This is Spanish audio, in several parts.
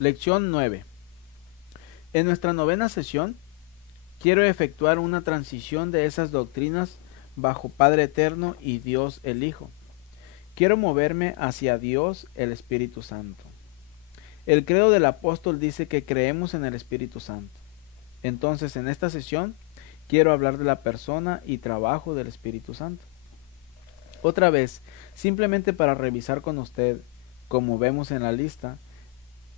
Lección 9. En nuestra novena sesión, quiero efectuar una transición de esas doctrinas bajo Padre Eterno y Dios el Hijo. Quiero moverme hacia Dios el Espíritu Santo. El credo del apóstol dice que creemos en el Espíritu Santo. Entonces, en esta sesión, quiero hablar de la persona y trabajo del Espíritu Santo. Otra vez, simplemente para revisar con usted, como vemos en la lista,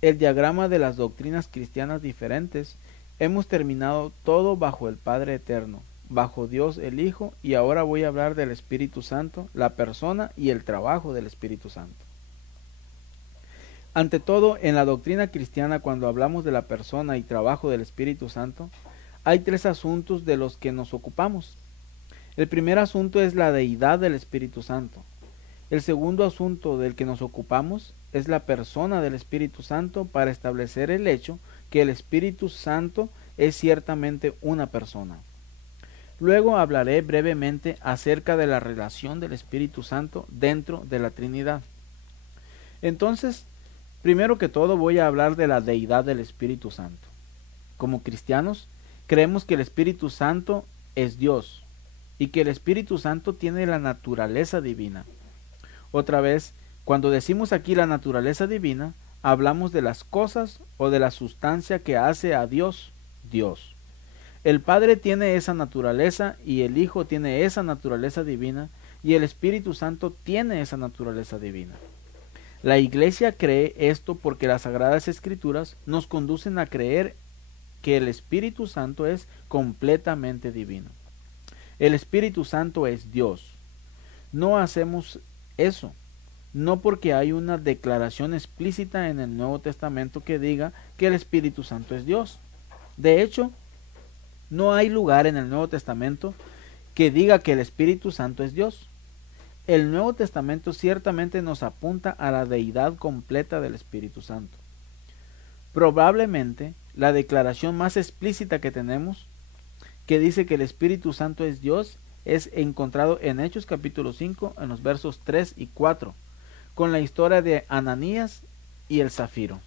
el diagrama de las doctrinas cristianas diferentes, hemos terminado todo bajo el Padre Eterno, bajo Dios el Hijo, y ahora voy a hablar del Espíritu Santo, la persona y el trabajo del Espíritu Santo. Ante todo, en la doctrina cristiana, cuando hablamos de la persona y trabajo del Espíritu Santo, hay tres asuntos de los que nos ocupamos. El primer asunto es la deidad del Espíritu Santo. El segundo asunto del que nos ocupamos es la persona del Espíritu Santo para establecer el hecho que el Espíritu Santo es ciertamente una persona. Luego hablaré brevemente acerca de la relación del Espíritu Santo dentro de la Trinidad. Entonces, primero que todo voy a hablar de la deidad del Espíritu Santo. Como cristianos, creemos que el Espíritu Santo es Dios y que el Espíritu Santo tiene la naturaleza divina. Otra vez, cuando decimos aquí la naturaleza divina, hablamos de las cosas o de la sustancia que hace a Dios, Dios. El Padre tiene esa naturaleza y el Hijo tiene esa naturaleza divina y el Espíritu Santo tiene esa naturaleza divina. La Iglesia cree esto porque las Sagradas Escrituras nos conducen a creer que el Espíritu Santo es completamente divino. El Espíritu Santo es Dios. No hacemos eso, no porque hay una declaración explícita en el Nuevo Testamento que diga que el Espíritu Santo es Dios. De hecho, no hay lugar en el Nuevo Testamento que diga que el Espíritu Santo es Dios. El Nuevo Testamento ciertamente nos apunta a la deidad completa del Espíritu Santo. Probablemente la declaración más explícita que tenemos, que dice que el Espíritu Santo es Dios, es encontrado en Hechos capítulo 5, en los versos 3 y 4, con la historia de Ananías y el zafiro.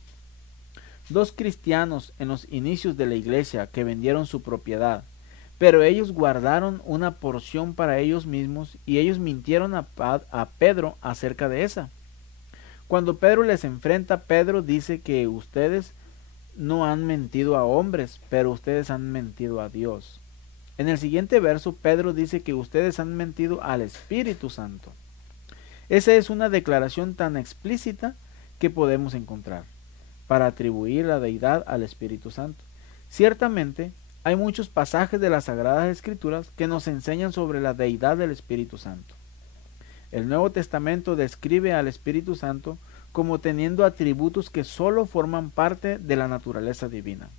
Dos cristianos en los inicios de la iglesia que vendieron su propiedad, pero ellos guardaron una porción para ellos mismos y ellos mintieron a Pedro acerca de esa. Cuando Pedro les enfrenta, Pedro dice que ustedes no han mentido a hombres, pero ustedes han mentido a Dios. En el siguiente verso, Pedro dice que ustedes han mentido al Espíritu Santo. Esa es una declaración tan explícita que podemos encontrar para atribuir la deidad al Espíritu Santo. Ciertamente, hay muchos pasajes de las Sagradas Escrituras que nos enseñan sobre la deidad del Espíritu Santo. El Nuevo Testamento describe al Espíritu Santo como teniendo atributos que sólo forman parte de la naturaleza divina.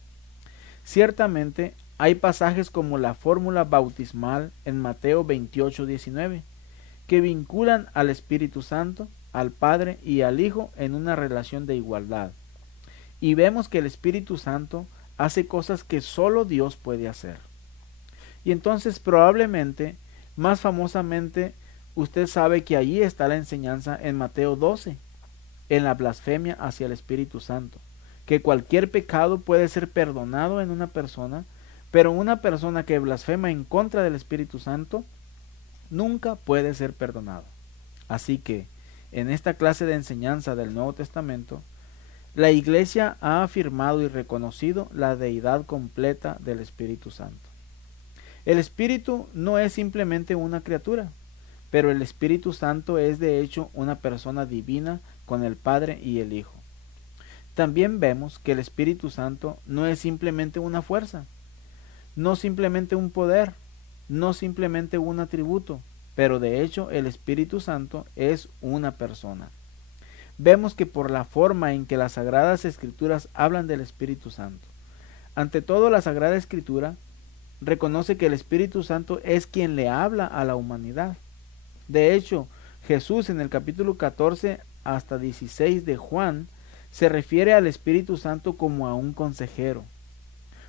Ciertamente, hay pasajes como la fórmula bautismal en Mateo 28:19, que vinculan al Espíritu Santo, al Padre y al Hijo en una relación de igualdad. Y vemos que el Espíritu Santo hace cosas que sólo Dios puede hacer. Y entonces probablemente, más famosamente, usted sabe que allí está la enseñanza en Mateo 12, en la blasfemia hacia el Espíritu Santo, que cualquier pecado puede ser perdonado en una persona, pero una persona que blasfema en contra del Espíritu Santo nunca puede ser perdonado. Así que, en esta clase de enseñanza del Nuevo Testamento, la Iglesia ha afirmado y reconocido la deidad completa del Espíritu Santo. El Espíritu no es simplemente una criatura, pero el Espíritu Santo es de hecho una persona divina con el Padre y el Hijo. También vemos que el Espíritu Santo no es simplemente una fuerza, no simplemente un poder, no simplemente un atributo, pero de hecho el Espíritu Santo es una persona. Vemos que por la forma en que las Sagradas Escrituras hablan del Espíritu Santo, ante todo la Sagrada Escritura reconoce que el Espíritu Santo es quien le habla a la humanidad. De hecho, Jesús en el capítulo 14 hasta 16 de Juan se refiere al Espíritu Santo como a un consejero,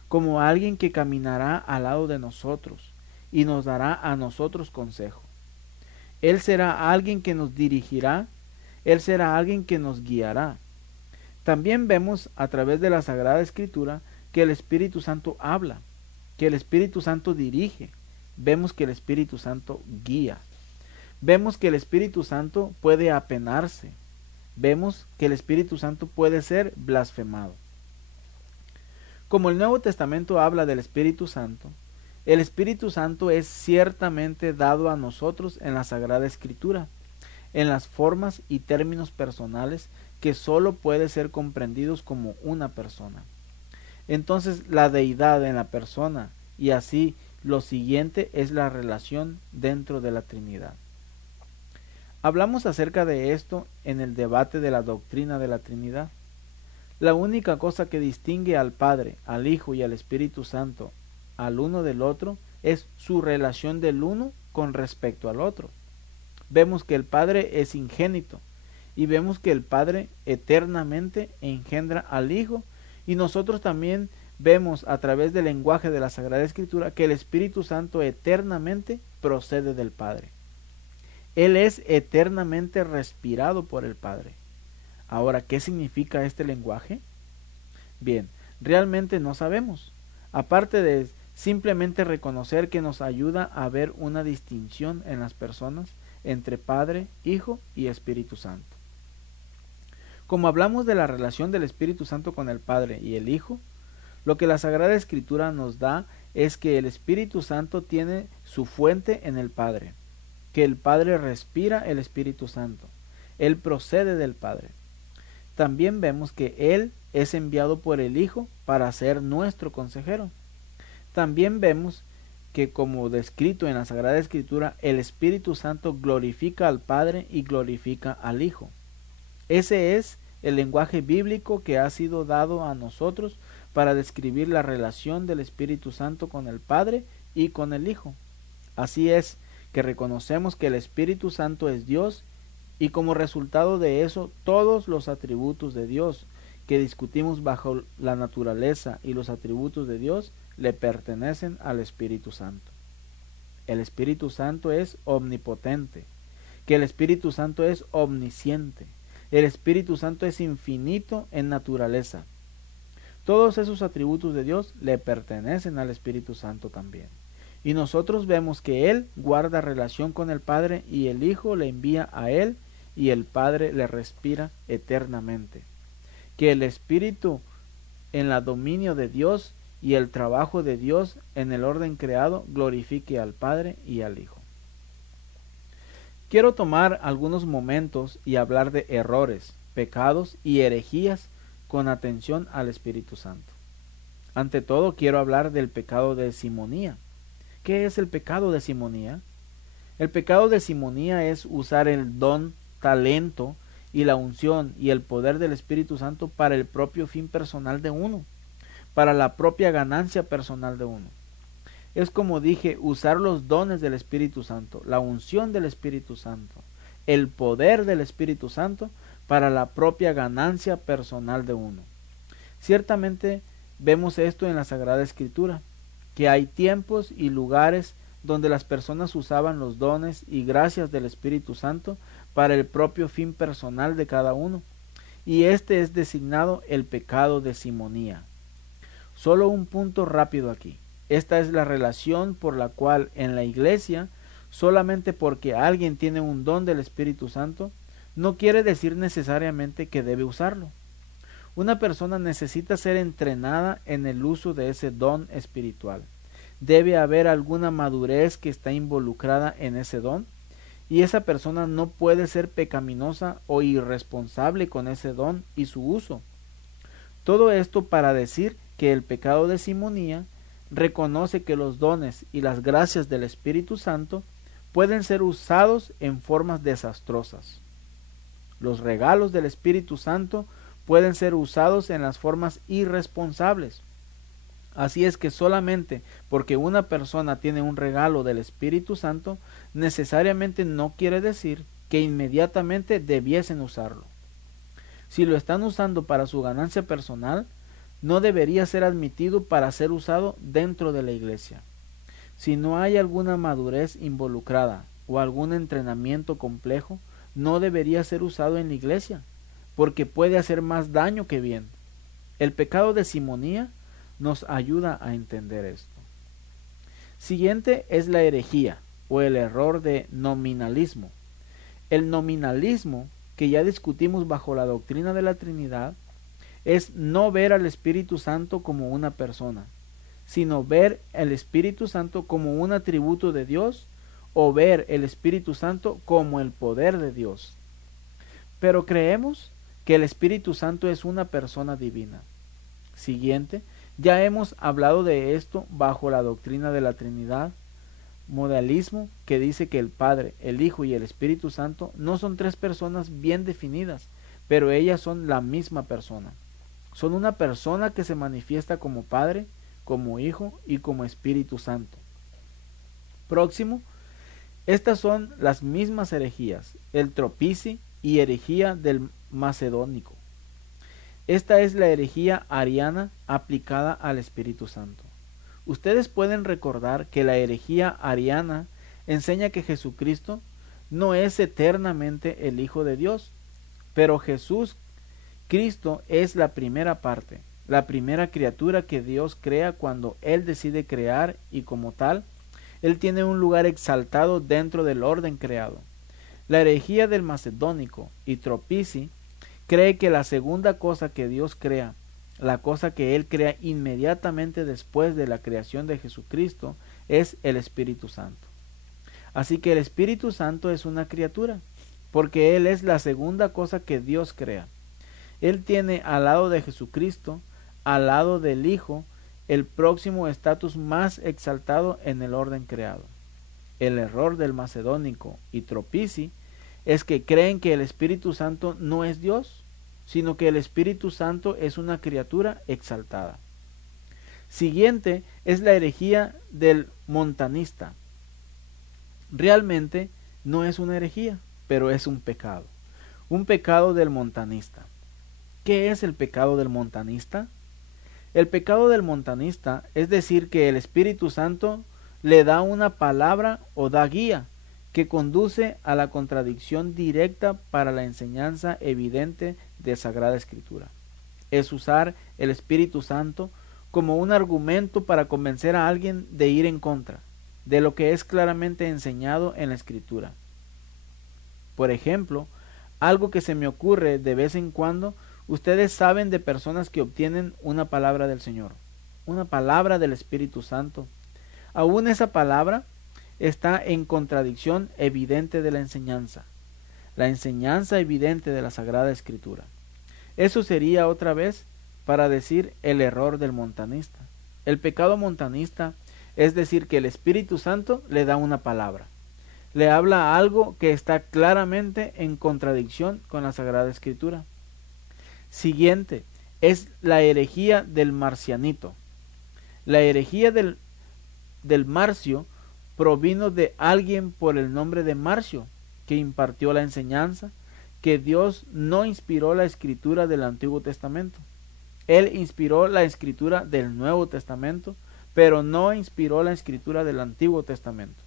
como a alguien que caminará al lado de nosotros y nos dará a nosotros consejo. Él será alguien que nos dirigirá, Él será alguien que nos guiará. También vemos a través de la Sagrada Escritura que el Espíritu Santo habla, que el Espíritu Santo dirige, vemos que el Espíritu Santo guía, vemos que el Espíritu Santo puede apenarse, vemos que el Espíritu Santo puede ser blasfemado. Como el Nuevo Testamento habla del Espíritu Santo, el Espíritu Santo es ciertamente dado a nosotros en la Sagrada Escritura, en las formas y términos personales que sólo puede ser comprendidos como una persona. Entonces la deidad en la persona, y así lo siguiente es la relación dentro de la Trinidad. Hablamos acerca de esto en el debate de la doctrina de la Trinidad. La única cosa que distingue al Padre, al Hijo y al Espíritu Santo al uno del otro es su relación del uno con respecto al otro. Vemos que el Padre es ingénito y vemos que el Padre eternamente engendra al Hijo, y nosotros también vemos a través del lenguaje de la Sagrada Escritura que el Espíritu Santo eternamente procede del Padre. Él es eternamente respirado por el Padre. Ahora, ¿qué significa este lenguaje? Bien, realmente no sabemos, aparte de simplemente reconocer que nos ayuda a ver una distinción en las personas entre Padre, Hijo y Espíritu Santo. Como hablamos de la relación del Espíritu Santo con el Padre y el Hijo, lo que la Sagrada Escritura nos da es que el Espíritu Santo tiene su fuente en el Padre, que el Padre respira el Espíritu Santo, Él procede del Padre. También vemos que Él es enviado por el Hijo para ser nuestro consejero. También vemos que, como descrito en la Sagrada Escritura, el Espíritu Santo glorifica al Padre y glorifica al Hijo. Ese es el lenguaje bíblico que ha sido dado a nosotros para describir la relación del Espíritu Santo con el Padre y con el Hijo. Así es que reconocemos que el Espíritu Santo es Dios, y como resultado de eso todos los atributos de Dios que discutimos bajo la naturaleza y los atributos de Dios le pertenecen al Espíritu Santo. El Espíritu Santo es omnipotente, que el Espíritu Santo es omnisciente, el Espíritu Santo es infinito en naturaleza. Todos esos atributos de Dios le pertenecen al Espíritu Santo también. Y nosotros vemos que Él guarda relación con el Padre y el Hijo le envía a Él y el Padre le respira eternamente. Que el Espíritu en la dominio de Dios y el trabajo de Dios en el orden creado glorifique al Padre y al Hijo. Quiero tomar algunos momentos y hablar de errores, pecados y herejías con atención al Espíritu Santo. Ante todo quiero hablar del pecado de simonía. ¿Qué es el pecado de simonía? El pecado de simonía es usar el don, talento y la unción y el poder del Espíritu Santo para el propio fin personal de uno, para la propia ganancia personal de uno. Es, como dije, usar los dones del Espíritu Santo, la unción del Espíritu Santo, el poder del Espíritu Santo para la propia ganancia personal de uno. Ciertamente vemos esto en la Sagrada Escritura, que hay tiempos y lugares donde las personas usaban los dones y gracias del Espíritu Santo para el propio fin personal de cada uno, y este es designado el pecado de simonía. Solo un punto rápido aquí. Esta es la relación por la cual en la iglesia, solamente porque alguien tiene un don del Espíritu Santo, no quiere decir necesariamente que debe usarlo. Una persona necesita ser entrenada en el uso de ese don espiritual. Debe haber alguna madurez que está involucrada en ese don, y esa persona no puede ser pecaminosa o irresponsable con ese don y su uso. Todo esto para decir que el pecado de simonía reconoce que los dones y las gracias del Espíritu Santo pueden ser usados en formas desastrosas. Los regalos del Espíritu Santo pueden ser usados en las formas irresponsables. Así es que solamente porque una persona tiene un regalo del Espíritu Santo, necesariamente no quiere decir que inmediatamente debiesen usarlo. Si lo están usando para su ganancia personal, no debería ser admitido para ser usado dentro de la iglesia. Si no hay alguna madurez involucrada o algún entrenamiento complejo, no debería ser usado en la iglesia, porque puede hacer más daño que bien. El pecado de simonía nos ayuda a entender esto. Siguiente es la herejía o el error de nominalismo. El nominalismo, que ya discutimos bajo la doctrina de la Trinidad, es no ver al Espíritu Santo como una persona, sino ver el Espíritu Santo como un atributo de Dios o ver el Espíritu Santo como el poder de Dios. Pero creemos que el Espíritu Santo es una persona divina. Siguiente, ya hemos hablado de esto bajo la doctrina de la Trinidad, modalismo, que dice que el Padre, el Hijo y el Espíritu Santo no son tres personas bien definidas, pero ellas son la misma persona. Son una persona que se manifiesta como Padre, como Hijo y como Espíritu Santo. Próximo, estas son las mismas herejías, el tropici y herejía del macedónico. Esta es la herejía ariana aplicada al Espíritu Santo. Ustedes pueden recordar que la herejía ariana enseña que Jesucristo no es eternamente el Hijo de Dios, pero Cristo es la primera parte, la primera criatura que Dios crea cuando Él decide crear, y como tal, Él tiene un lugar exaltado dentro del orden creado. La herejía del macedónico y tropici cree que la segunda cosa que Dios crea, la cosa que Él crea inmediatamente después de la creación de Jesucristo, es el Espíritu Santo. Así que el Espíritu Santo es una criatura, porque Él es la segunda cosa que Dios crea. Él tiene al lado de Jesucristo, al lado del Hijo, el próximo estatus más exaltado en el orden creado. El error del macedónico y tropici es que creen que el Espíritu Santo no es Dios, sino que el Espíritu Santo es una criatura exaltada. Siguiente es la herejía del montanista. Realmente no es una herejía, pero es un pecado del montanista. ¿Qué es el pecado del montanista? El pecado del montanista es decir que el Espíritu Santo le da una palabra o da guía que conduce a la contradicción directa para la enseñanza evidente de Sagrada Escritura. Es usar el Espíritu Santo como un argumento para convencer a alguien de ir en contra de lo que es claramente enseñado en la Escritura. Por ejemplo, algo que se me ocurre de vez en cuando, ustedes saben de personas que obtienen una palabra del Señor, una palabra del Espíritu Santo. Aún esa palabra está en contradicción evidente de la enseñanza evidente de la Sagrada Escritura. Eso sería otra vez para decir el error del montanista. El pecado montanista es decir que el Espíritu Santo le da una palabra, le habla algo que está claramente en contradicción con la Sagrada Escritura. Siguiente es la herejía del marcianito. La herejía del Marcio provino de alguien por el nombre de Marcio, que impartió la enseñanza que Dios no inspiró la escritura del Antiguo Testamento. Él inspiró la escritura del Nuevo Testamento, pero no inspiró la escritura del Antiguo Testamento.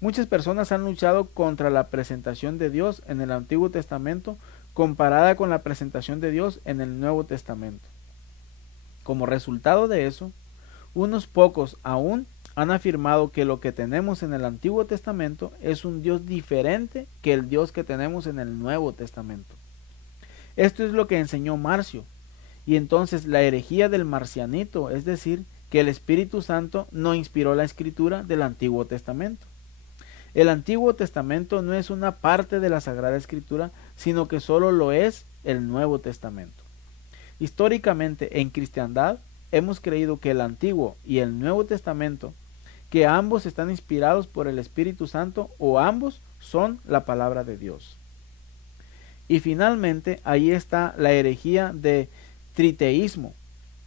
Muchas personas han luchado contra la presentación de Dios en el Antiguo Testamento comparada con la presentación de Dios en el Nuevo Testamento. Como resultado de eso, unos pocos aún han afirmado que lo que tenemos en el Antiguo Testamento es un Dios diferente que el Dios que tenemos en el Nuevo Testamento. Esto es lo que enseñó Marcio, y entonces la herejía del marcianito, es decir, que el Espíritu Santo no inspiró la escritura del Antiguo Testamento. El Antiguo Testamento no es una parte de la Sagrada Escritura, sino que solo lo es el Nuevo Testamento. Históricamente en cristiandad hemos creído que el Antiguo y el Nuevo Testamento, que ambos están inspirados por el Espíritu Santo o ambos son la palabra de Dios. Y finalmente ahí está la herejía de triteísmo,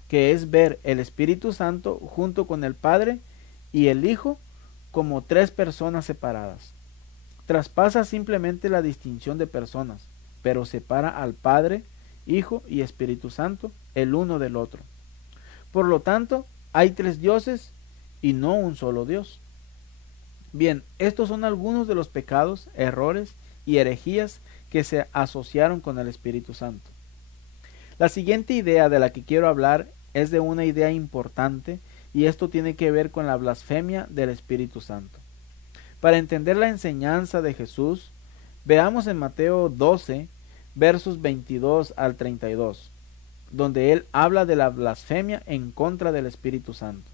que es ver el Espíritu Santo junto con el Padre y el Hijo como tres personas separadas. Traspasa simplemente la distinción de personas, pero separa al Padre, Hijo y Espíritu Santo el uno del otro. Por lo tanto, hay tres dioses y no un solo Dios. Bien, estos son algunos de los pecados, errores y herejías que se asociaron con el Espíritu Santo. La siguiente idea de la que quiero hablar es de una idea importante, y esto tiene que ver con la blasfemia del Espíritu Santo. Para entender la enseñanza de Jesús, veamos en Mateo 12, versos 22 al 32, donde él habla de la blasfemia en contra del Espíritu Santo.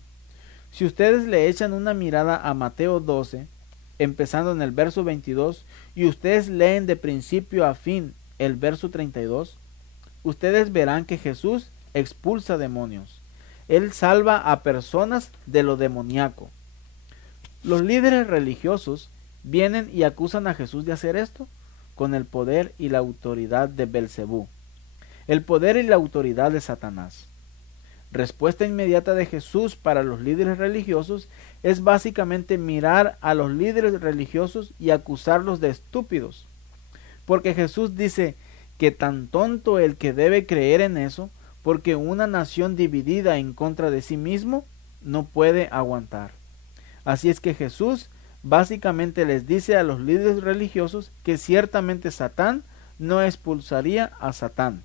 Si ustedes le echan una mirada a Mateo 12, empezando en el verso 22, y ustedes leen de principio a fin el verso 32, ustedes verán que Jesús expulsa demonios. Él salva a personas de lo demoníaco. Los líderes religiosos vienen y acusan a Jesús de hacer esto con el poder y la autoridad de Belcebú, el poder y la autoridad de Satanás. Respuesta inmediata de Jesús para los líderes religiosos es básicamente mirar a los líderes religiosos y acusarlos de estúpidos, porque Jesús dice que tan tonto el que debe creer en eso, porque una nación dividida en contra de sí mismo no puede aguantar. Así es que Jesús básicamente les dice a los líderes religiosos que ciertamente Satán no expulsaría a Satán.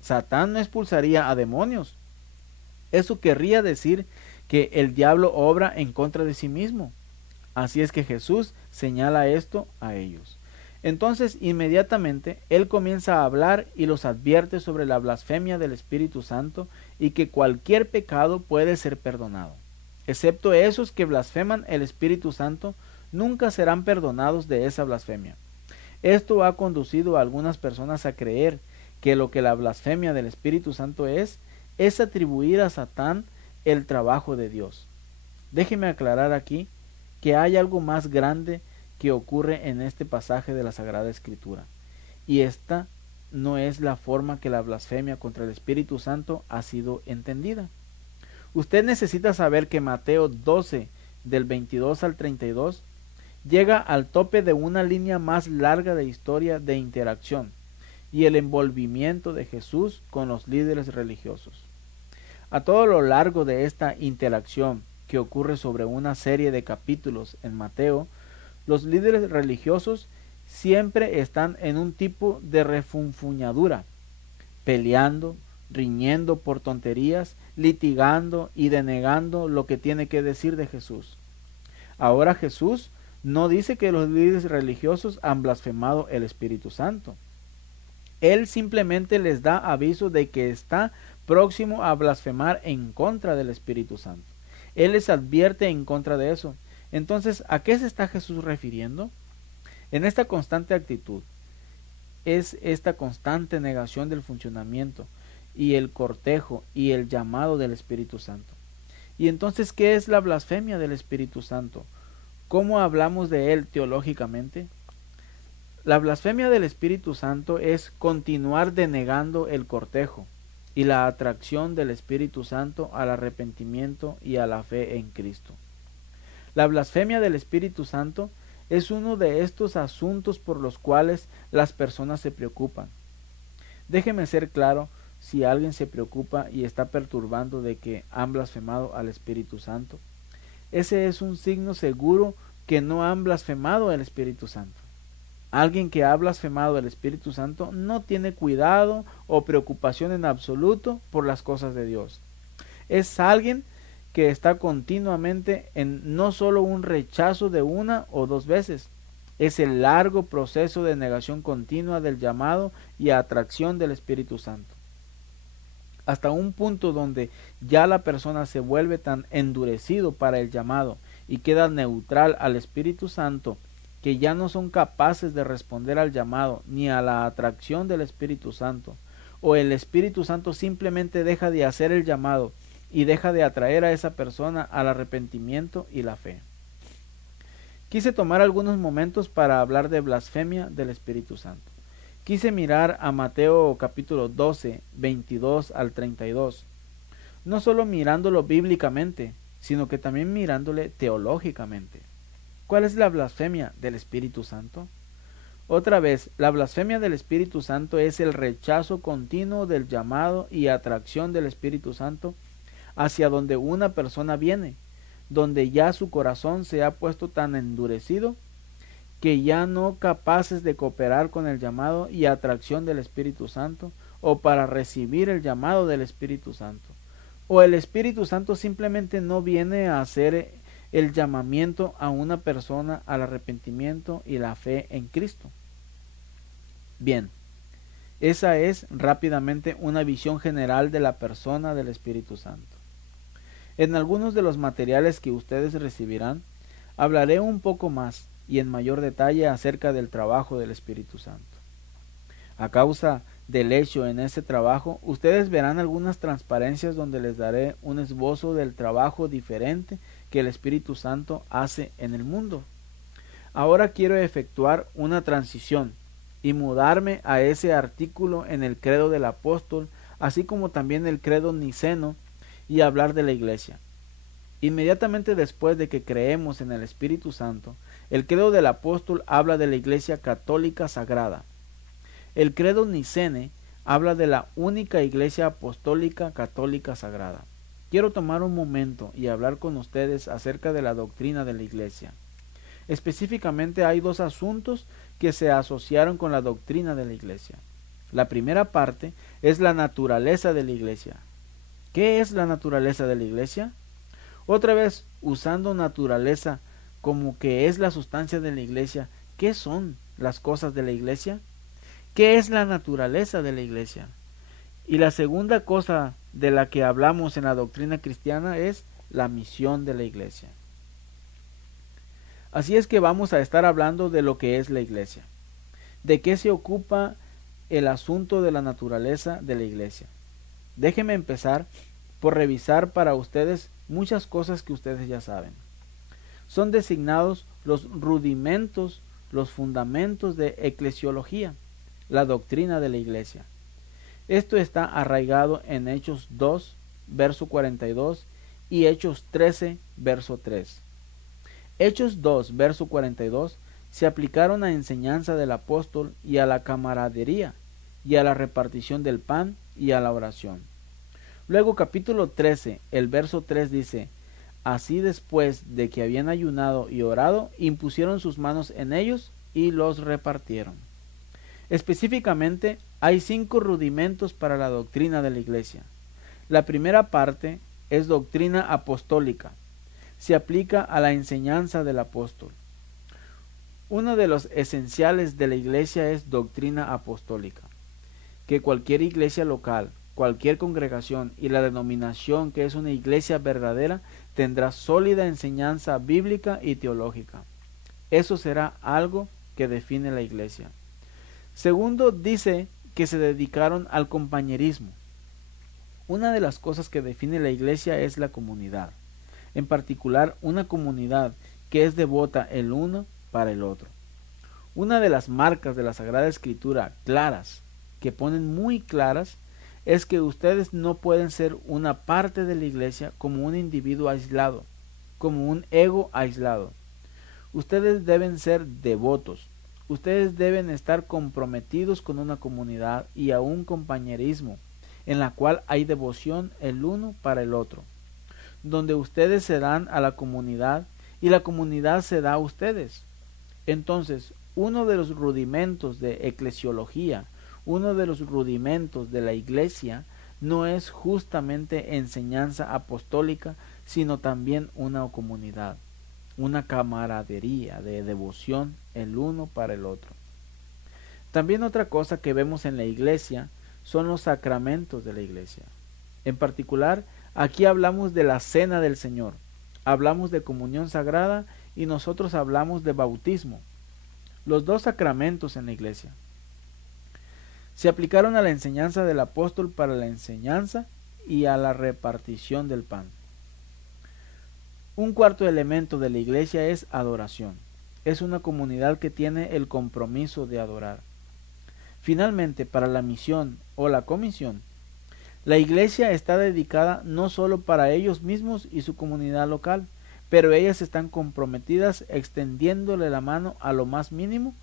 Satán no expulsaría a demonios. Eso querría decir que el diablo obra en contra de sí mismo. Así es que Jesús señala esto a ellos. Entonces inmediatamente él comienza a hablar y los advierte sobre la blasfemia del Espíritu Santo y que cualquier pecado puede ser perdonado, excepto esos que blasfeman el Espíritu Santo, nunca serán perdonados de esa blasfemia. Esto ha conducido a algunas personas a creer que lo que la blasfemia del Espíritu Santo es atribuir a Satán el trabajo de Dios. Déjeme aclarar aquí que hay algo más grande que ocurre en este pasaje de la Sagrada Escritura, y esta no es la forma que la blasfemia contra el Espíritu Santo ha sido entendida. Usted necesita saber que Mateo 12, del 22 al 32, llega al tope de una línea más larga de historia de interacción y el envolvimiento de Jesús con los líderes religiosos. A todo lo largo de esta interacción que ocurre sobre una serie de capítulos en Mateo, los líderes religiosos siempre están en un tipo de refunfuñadura, peleando, riñendo por tonterías, litigando y denegando lo que tiene que decir de Jesús. Ahora Jesús no dice que los líderes religiosos han blasfemado el Espíritu Santo. Él simplemente les da aviso de que está próximo a blasfemar en contra del Espíritu Santo. Él les advierte en contra de eso. Entonces, ¿a qué se está Jesús refiriendo? En esta constante actitud, es esta constante negación del funcionamiento y el cortejo y el llamado del Espíritu Santo. Y entonces, ¿qué es la blasfemia del Espíritu Santo? ¿Cómo hablamos de él teológicamente? La blasfemia del Espíritu Santo es continuar denegando el cortejo y la atracción del Espíritu Santo al arrepentimiento y a la fe en Cristo. La blasfemia del Espíritu Santo es uno de estos asuntos por los cuales las personas se preocupan. Déjeme ser claro, si alguien se preocupa y está perturbando de que han blasfemado al Espíritu Santo, ese es un signo seguro que no han blasfemado al Espíritu Santo. Alguien que ha blasfemado al Espíritu Santo no tiene cuidado o preocupación en absoluto por las cosas de Dios. Es alguien que está continuamente en no solo un rechazo de una o dos veces, es el largo proceso de negación continua del llamado y atracción del Espíritu Santo, hasta un punto donde ya la persona se vuelve tan endurecido para el llamado y queda neutral al Espíritu Santo que ya no son capaces de responder al llamado ni a la atracción del Espíritu Santo, o el Espíritu Santo simplemente deja de hacer el llamado y deja de atraer a esa persona al arrepentimiento y la fe. Quise tomar algunos momentos para hablar de blasfemia del Espíritu Santo. Quise mirar a Mateo capítulo 12, 22 al 32, no solo mirándolo bíblicamente, sino que también mirándole teológicamente. ¿Cuál es la blasfemia del Espíritu Santo? Otra vez, la blasfemia del Espíritu Santo es el rechazo continuo del llamado y atracción del Espíritu Santo hacia donde una persona viene, donde ya su corazón se ha puesto tan endurecido que ya no capaces de cooperar con el llamado y atracción del Espíritu Santo, o para recibir el llamado del Espíritu Santo. O el Espíritu Santo simplemente no viene a hacer el llamamiento a una persona al arrepentimiento y la fe en Cristo. Bien, esa es rápidamente una visión general de la persona del Espíritu Santo. En algunos de los materiales que ustedes recibirán, hablaré un poco más y en mayor detalle acerca del trabajo del Espíritu Santo. A causa del hecho en ese trabajo, ustedes verán algunas transparencias donde les daré un esbozo del trabajo diferente que el Espíritu Santo hace en el mundo. Ahora quiero efectuar una transición y mudarme a ese artículo en el credo del apóstol, así como también el credo niceno, y hablar de la iglesia. Inmediatamente después de que creemos en el Espíritu Santo, el credo del apóstol habla de la iglesia católica sagrada. El credo nicene habla de la única iglesia apostólica católica sagrada. Quiero tomar un momento y hablar con ustedes acerca de la doctrina de la iglesia. Específicamente hay dos asuntos que se asociaron con la doctrina de la iglesia. La primera parte es la naturaleza de la iglesia. ¿Qué es la naturaleza de la iglesia? Otra vez, usando naturaleza como que es la sustancia de la iglesia, ¿qué son las cosas de la iglesia? ¿Qué es la naturaleza de la iglesia? Y la segunda cosa de la que hablamos en la doctrina cristiana es la misión de la iglesia. Así es que vamos a estar hablando de lo que es la iglesia. ¿De qué se ocupa el asunto de la naturaleza de la iglesia? Déjenme empezar por revisar para ustedes muchas cosas que ustedes ya saben. Son designados los rudimentos, los fundamentos de eclesiología, la doctrina de la iglesia. Esto está arraigado en Hechos 2, verso 42 y Hechos 13, verso 3. Hechos 2, verso 42 se aplicaron a enseñanza del apóstol y a la camaradería y a la repartición del pan y a la oración. Luego capítulo 13, el verso 3 dice: así después de que habían ayunado y orado, impusieron sus manos en ellos y los repartieron. Específicamente, hay 5 rudimentos para la doctrina de la iglesia. La primera parte es doctrina apostólica. Se aplica a la enseñanza del apóstol. Uno de los esenciales de la iglesia es doctrina apostólica, que cualquier iglesia local, cualquier congregación y la denominación que es una iglesia verdadera tendrá sólida enseñanza bíblica y teológica. Eso será algo que define la iglesia. Segundo, dice que se dedicaron al compañerismo. Una de las cosas que define la iglesia es la comunidad, en particular una comunidad que es devota el uno para el otro. Una de las marcas de la Sagrada Escritura claras, que ponen muy claras, es que ustedes no pueden ser una parte de la iglesia como un individuo aislado, como un ego aislado. Ustedes deben ser devotos. Ustedes deben estar comprometidos con una comunidad y a un compañerismo en la cual hay devoción el uno para el otro, donde ustedes se dan a la comunidad y la comunidad se da a ustedes. Entonces, uno de los rudimentos de eclesiología, uno de los rudimentos de la iglesia, no es justamente enseñanza apostólica, sino también una comunidad, una camaradería de devoción el uno para el otro. También otra cosa que vemos en la iglesia son los sacramentos de la iglesia. En particular, aquí hablamos de la cena del Señor, hablamos de comunión sagrada y nosotros hablamos de bautismo. Los dos sacramentos en la iglesia se aplicaron a la enseñanza del apóstol para la enseñanza y a la repartición del pan. Un cuarto elemento de la iglesia es adoración. Es una comunidad que tiene el compromiso de adorar. Finalmente, para la misión o la comisión, la iglesia está dedicada no solo para ellos mismos y su comunidad local, pero ellas están comprometidas extendiéndole la mano a lo más mínimo,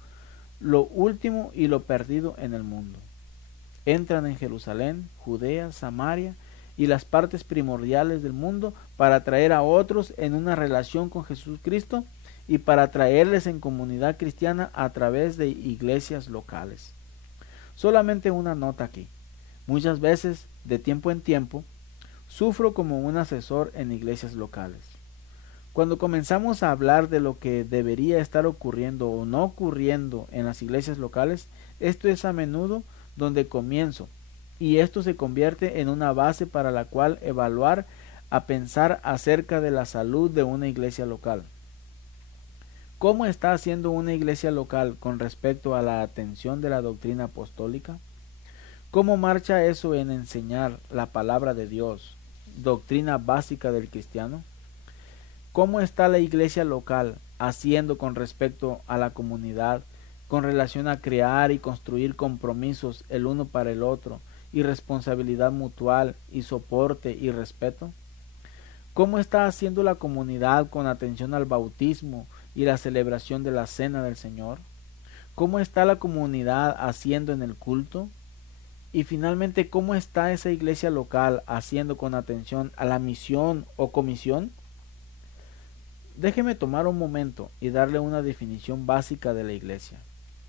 lo último y lo perdido en el mundo. Entran en Jerusalén, Judea, Samaria y las partes primordiales del mundo para traer a otros en una relación con Jesucristo y para traerles en comunidad cristiana a través de iglesias locales. Solamente una nota aquí. Muchas veces, de tiempo en tiempo, sufro como un asesor en iglesias locales. Cuando comenzamos a hablar de lo que debería estar ocurriendo o no ocurriendo en las iglesias locales, esto es a menudo donde comienzo, y esto se convierte en una base para la cual evaluar a pensar acerca de la salud de una iglesia local. ¿Cómo está haciendo una iglesia local con respecto a la atención de la doctrina apostólica? ¿Cómo marcha eso en enseñar la palabra de Dios, doctrina básica del cristiano? ¿Cómo está la iglesia local haciendo con respecto a la comunidad, con relación a crear y construir compromisos el uno para el otro, y responsabilidad mutual, y soporte y respeto? ¿Cómo está haciendo la comunidad con atención al bautismo y la celebración de la Cena del Señor? ¿Cómo está la comunidad haciendo en el culto? Y finalmente, ¿cómo está esa iglesia local haciendo con atención a la misión o comisión? Déjeme tomar un momento y darle una definición básica de la iglesia.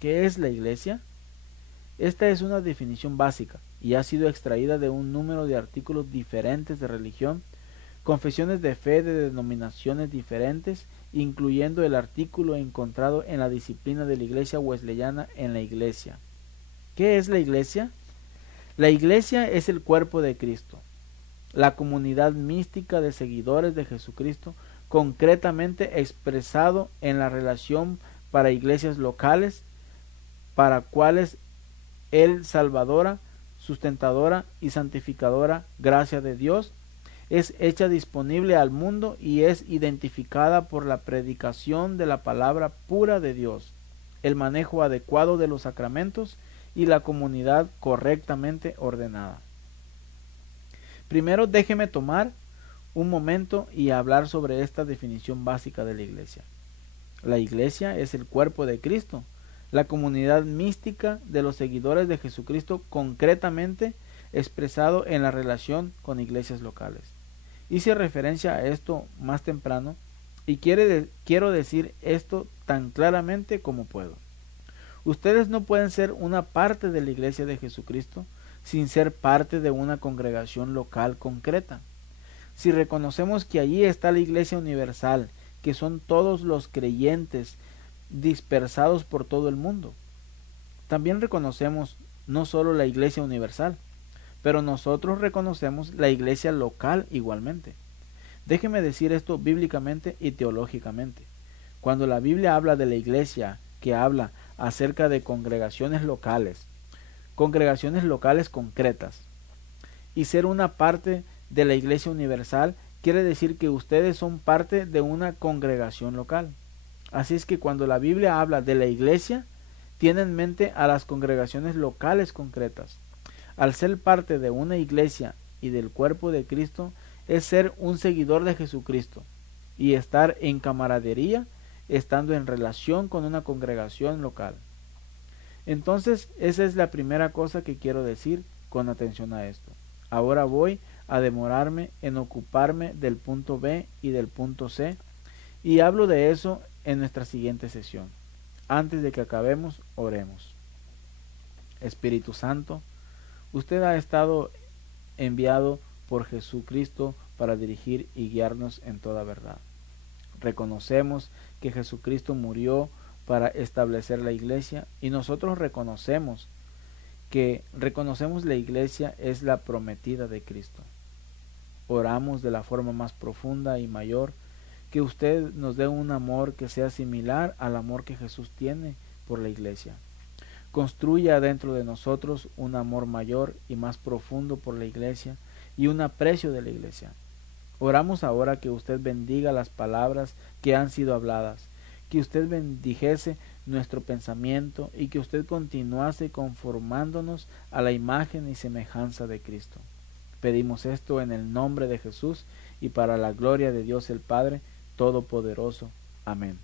¿Qué es la iglesia? Esta es una definición básica y ha sido extraída de un número de artículos diferentes de religión, confesiones de fe de denominaciones diferentes, incluyendo el artículo encontrado en la disciplina de la iglesia wesleyana en la iglesia. ¿Qué es la iglesia? La iglesia es el cuerpo de Cristo, la comunidad mística de seguidores de Jesucristo, concretamente expresado en la relación para iglesias locales, para cuales Él, salvadora, sustentadora y santificadora gracia de Dios, es hecha disponible al mundo y es identificada por la predicación de la palabra pura de Dios, el manejo adecuado de los sacramentos y la comunidad correctamente ordenada. Primero déjeme tomar un momento y hablar sobre esta definición básica de la iglesia. La iglesia es el cuerpo de Cristo, la comunidad mística de los seguidores de Jesucristo, concretamente expresado en la relación con iglesias locales. Hice referencia a esto más temprano y quiero decir esto tan claramente como puedo. Ustedes no pueden ser una parte de la iglesia de Jesucristo sin ser parte de una congregación local concreta. Si reconocemos que allí está la iglesia universal, que son todos los creyentes dispersados por todo el mundo, también reconocemos no solo la iglesia universal, pero nosotros reconocemos la iglesia local igualmente. Déjeme decir esto bíblicamente y teológicamente. Cuando la Biblia habla de la iglesia, que habla acerca de congregaciones locales concretas, y ser una parte de la iglesia universal, quiere decir que ustedes son parte de una congregación local. Así es que cuando la Biblia habla de la iglesia, tiene en mente a las congregaciones locales concretas. Al ser parte de una iglesia y del cuerpo de Cristo, es ser un seguidor de Jesucristo y estar en camaradería, estando en relación con una congregación local. Entonces, esa es la primera cosa que quiero decir con atención a esto. Ahora voy a demorarme en ocuparme del punto B y del punto C, y hablo de eso en nuestra siguiente sesión. Antes de que acabemos, oremos. Espíritu Santo, usted ha estado enviado por Jesucristo para dirigir y guiarnos en toda verdad. Reconocemos que Jesucristo murió para establecer la iglesia, y nosotros reconocemos la iglesia es la prometida de Cristo. Oramos de la forma más profunda y mayor que usted nos dé un amor que sea similar al amor que Jesús tiene por la iglesia. Construya dentro de nosotros un amor mayor y más profundo por la iglesia y un aprecio de la iglesia. Oramos ahora que usted bendiga las palabras que han sido habladas, que usted bendijese nuestro pensamiento y que usted continuase conformándonos a la imagen y semejanza de Cristo. Pedimos esto en el nombre de Jesús y para la gloria de Dios el Padre Todopoderoso. Amén.